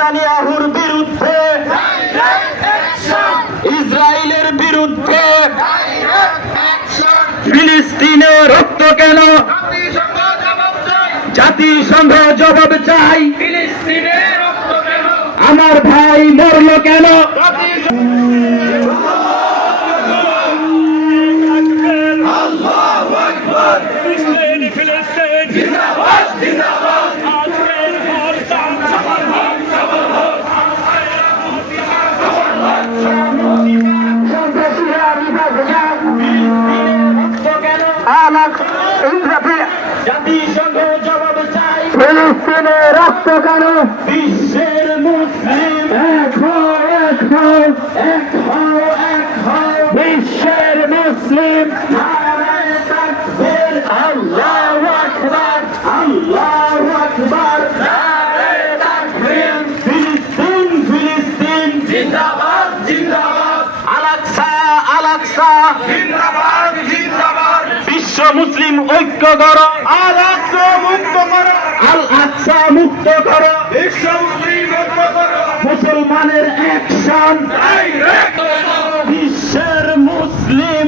নেতানিয়াহুর বিরুদ্ধে। ইসরায়েলের বিরুদ্ধে। ফিলিস্তিনে রক্ত কেন? জাতিসংঘ জবাব চাই। আমার ভাই মরল কেন? আলাক জাতিসংঘ জবাব চাই। ফিলিস্তিনে রক্ত কেন? বিশ্বের মুসলিম এক হও এক হও। এক হও এক হও। বিশ্বের মুসলিম বিশ্ব মুসলিম ঐক্য কর আল আকসা মুক্ত কর। আল আকসা মুক্ত কর। বিশ্ব মুসলিম ঐক্য করো। মুসলমানের অ্যাকশন বিশ্বের মুসলিম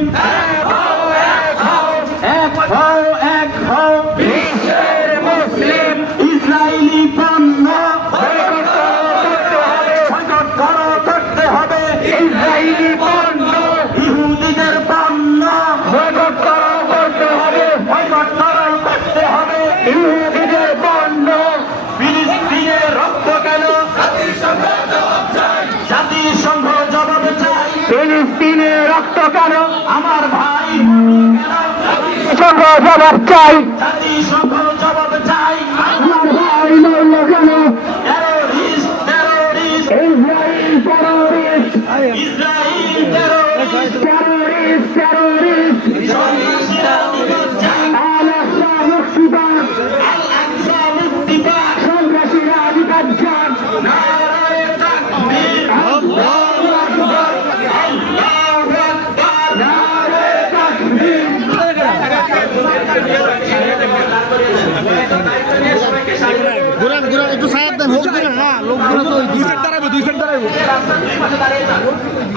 জাতিসংঘ জবাব চাই। ফিলিস্তিনে রক্ত কেন? আমার ভাই। সংঘ জবাব চাই। জাতিসংঘ জবাব চাই। আমার ভাই মরল কেন? Israel terrorist Israel terrorist terrorist terrorist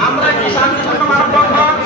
আমরা কি শান্তিপূর্ণ মানববন্ধন